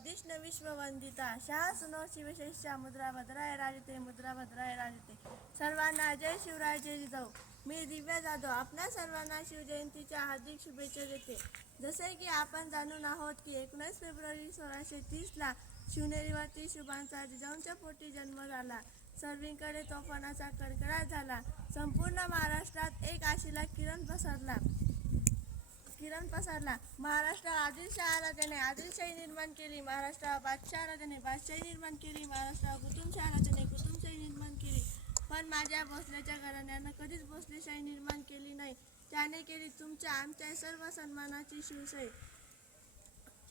वर्धिष्ण विश्ववंदिता शाह सुनो शिवशेषा मुद्रा भद्राय राजते मुद्रा भद्राय राजते. सर्वांना जय शिवराय जय जिजाऊ. मी दिव्या जाधव. आपणा सर्वांना शिवजयंतीच्या हार्दिक शुभेच्छा देते. जसे की आपण जाणून आहोत की एकोणीस फेब्रुवारी सोळाशे तीसला शिवनेरीवरती शुभांचा जिजाऊंच्या पोटी जन्म झाला. सर्वींकडे तोफानाचा कडकडाट झाला. संपूर्ण महाराष्ट्रात एक आशेला किरण पसरला. किरण पसरला. महाराष्ट्र आदिलशाह त्याने आदिलशाही निर्माण केली. महाराष्ट्र बादशहाला त्याने बादशाही निर्माण केली. महाराष्ट्र कुतुबशहाला त्याने कुतुबशाही निर्माण केली. पण माझ्या भोसल्याच्या घराण्यानं कधीच भोसलेशाही निर्माण केली नाही. त्याने केली तुमच्या आमच्या सर्व सन्मानाची शिवशाही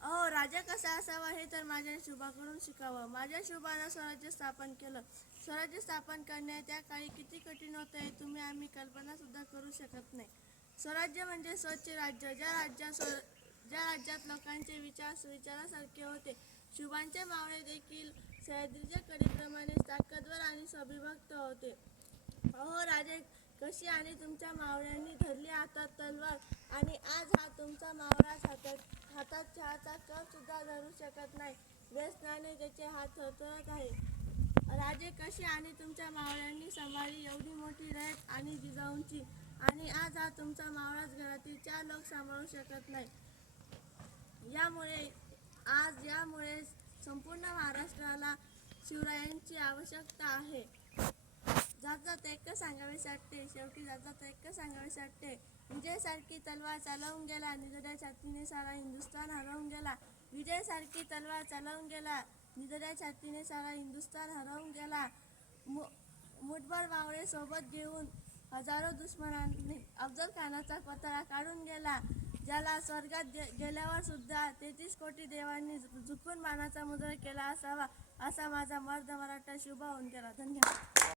अहो राजा कसा असावा हे तर माझ्या शुभाकडून शिकावं. माझ्या शुभानं स्वराज्य स्थापन केलं. स्वराज्य स्थापन करणे त्या काळी किती कठीण होतं हे तुम्ही आम्ही कल्पना सुद्धा करू शकत नाही. स्वराज्य म्हणजे स्वच्छ राज्य. ज्या राज्यात स्व ज्या राज्यात लोकांचे विचार विचारासारखे होते शुभांचे मावळे देखील सह्याद्रीच्या कडीप्रमाणे ताकदवर आणि स्वाभिभक्त होते. अहो राजे कशी आणि तुमच्या मावळ्यांनी धरली हातात तलवार? आणि आज हा तुमचा मावळाच हातात हातात चहाचा कप सुद्धा धरू शकत नाही. व्यसनाने त्याचे हात थरथरत आहे राजे कशी आणि तुमच्या मावळ्यांनी सांभाळली एवढी मोठी रयत आणि जिजाऊंची आणि आज हा तुमचा मावळाच घरातील चार लोक सांभाळू शकत नाही. यामुळे आज यामुळे संपूर्ण महाराष्ट्राला शिवरायांची आवश्यकता आहे. जात जात एक सांगावेसे वाटते शेवटी जात जात एक सांगावेसे वाटते विजयसारखी तलवार चालवून गेला निजड्या छातीने सारा हिंदुस्थान हरवून गेला. विजयसारखी तलवार चालवून गेला निजड्या छातीने सारा हिंदुस्थान हरवून गेला. मु मुठभर वावळे सोबत घेऊन हजारो दुश्मनांनी अफजल खानाचा पतळा काढून गेला ज्याला स्वर्गात गे- गेल्यावर सुद्धा तेहतीस कोटी देवांनी झुकून मानाचा मुद्रा केला असावा असा माझा मर्द मराठा शुभ होऊन गेला धन्यवाद.